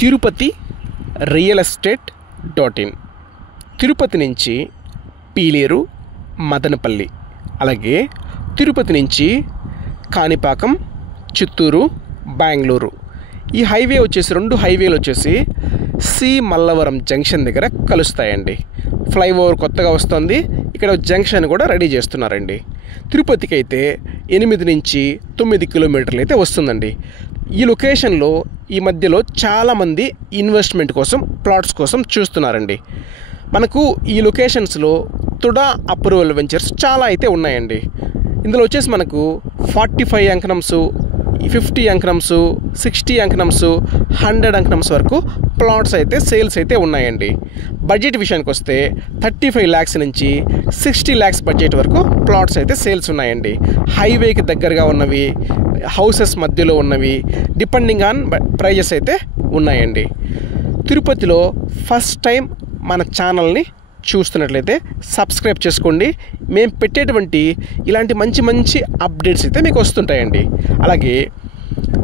Tirupati real estate .in Tirupati నుంచి పీలేరు, మదనపల్లి, అలాగే తిరుపతి నుంచి కాణిపాకం, చిత్తూరు, బెంగళూరు. ఈ హైవే వచ్చేసి 2 హైవేలు వచ్చేసి సి మల్లవరం జంక్షన్ దగ్గర కలుస్తాయండి. ఫ్లైఓవర్ కొత్తగా వస్తుంది. ఇక్కడ జంక్షన్ కూడా రెడీ చేస్తున్నారండి. తిరుపతికి అయితే 8 నుంచి 9 కిలోమీటర్లు అయితే వస్తుందండి. ఈ లొకేషన్లో ఈ మధ్యలో చాలామంది ఇన్వెస్ట్మెంట్ కోసం, ప్లాట్స్ కోసం చూస్తున్నారండి. మనకు ఈ లొకేషన్స్లో తుడా అప్రూవల్ వెంచర్స్ చాలా అయితే ఉన్నాయండి. ఇందులో వచ్చేసి మనకు 45 అంకణమ్స్, 50 అంకణమ్స్, 60 అంకణమ్స్, 100 అంకణమ్స్ వరకు ప్లాట్స్ అయితే సేల్స్ అయితే ఉన్నాయండి. బడ్జెట్ విషయానికి వస్తే 35 lakhs నుంచి 60 lakhs బడ్జెట్ వరకు ప్లాట్స్ అయితే సేల్స్ ఉన్నాయండి. హైవేకి దగ్గరగా ఉన్నవి, హౌసెస్ మధ్యలో ఉన్నవి, డిపెండింగ్ ఆన్ ప్రైజెస్ అయితే ఉన్నాయండి. తిరుపతిలో ఫస్ట్ టైం మన ఛానల్ని చూస్తున్నట్లయితే సబ్స్క్రైబ్ చేసుకోండి. మేము పెట్టేటువంటి ఇలాంటి మంచి మంచి అప్డేట్స్ అయితే మీకు వస్తుంటాయండి. అలాగే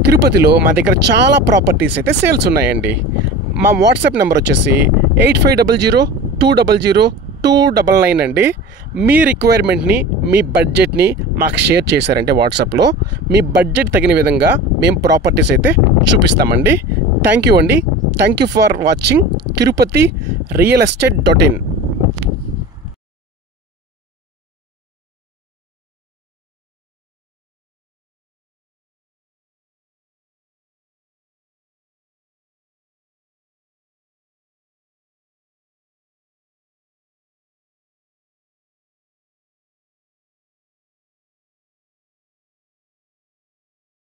తిరుపతిలో మా దగ్గర చాలా ప్రాపర్టీస్ అయితే సేల్స్ ఉన్నాయండి. మా వాట్సాప్ నెంబర్ వచ్చేసి 8500200299 అండి. మీ రిక్వైర్మెంట్ని, మీ బడ్జెట్ని మాకు షేర్ చేశారంటే వాట్సాప్లో మీ బడ్జెట్ తగిన విధంగా మేము ప్రాపర్టీస్ అయితే చూపిస్తామండి. థ్యాంక్ యూ అండి. Thank you for watching Tirupati real estate .in.